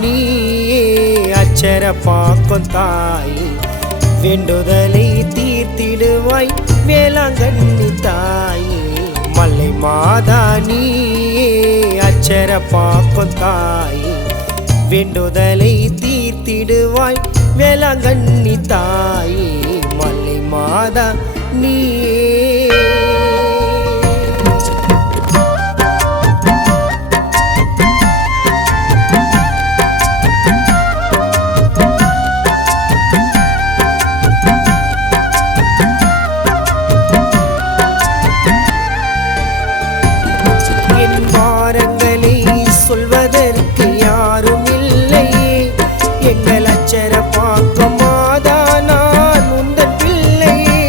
நீயே அச்சர பாக்கும் தாயே வேண்டுதலை தீர்த்திடுவாய் வேளாங்கண்ணி தாயே மலை மாதா நீயே அச்சர பாக்கும் தாயே வேண்டுதலை தீர்த்திடுவாய் வேளாங்கண்ணி தாயே மலை மாதா நீயே சொல்வதற்கு யாரும் இல்லையே எங்கள் அச்சர பாக்கும் மாதா நான் உந்தன் பிள்ளையே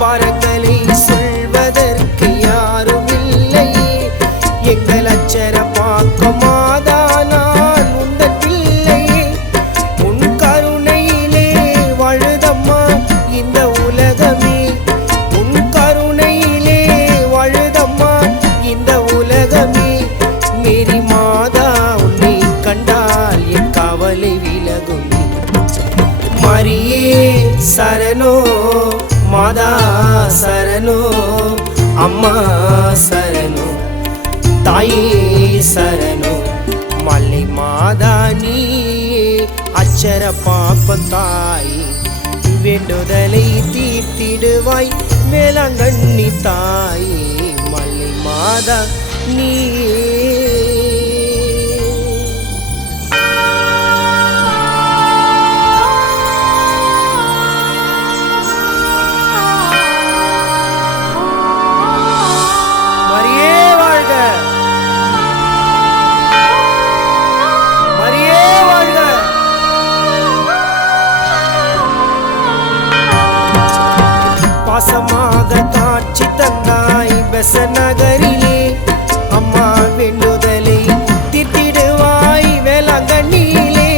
பாரங்களை சொல்வதற்கு யாரும் இல்லையே எங்கள் அச்சர பாக்கும் மாதா நான் உந்தன் பிள்ளையே உன் கருணையிலே வாழுதம்மா இந்த உலகமே மேரி மாதா உன்னை கண்டால் என் கவலை விலகும் மரியே சரணோ மாதா சரணோ அம்மா சரணோ தாயே சரணோ மலை மாதா நீயே அச்சர பாக்கும் தாயே வேண்டுதலை தீர்த்திடுவாய் வேளாங்கண்ணி தாயே மலை மாதா நீயே பாசமாக காட்சி தந்தாய் பெசநகரிலே அம்மா வேண்டுதலை தீர்த்திடுவாய் வேளாங்கண்ணியிலே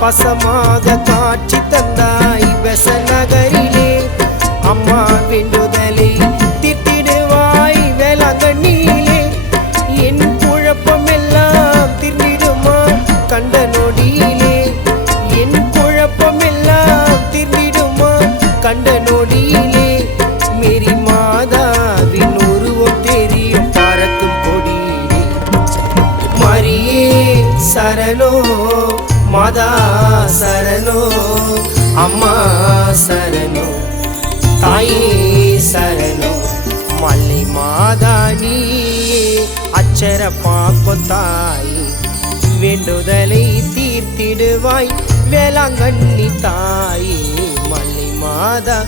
பாசமாக காட்சி தந்தாய் பெசநகரிலே அம்மா வேண்டுதலை தீர்த்திடுவாய் வேளாங்கண்ணியிலே என் குழப்பமெல்லாம் தீர்ந்திடுமா கண்ட நொடியிலே என் குழப்பமெல்லாம் தீர்ந்திடுமா கண்ட நொடியிலே மேரி மாதாவின் உருவம் தெரியும் பறக்கும் கொடியிலே மரியே சரணோ மாதா சரணோ அம்மா சரணோ தாயே சரணோ மலை மாதா நீயே அச்சர பாக்கும் தாயே வேண்டுதலை தீர்த்திடுவாய் வேளாங்கண்ணி தாயே மலை மாதா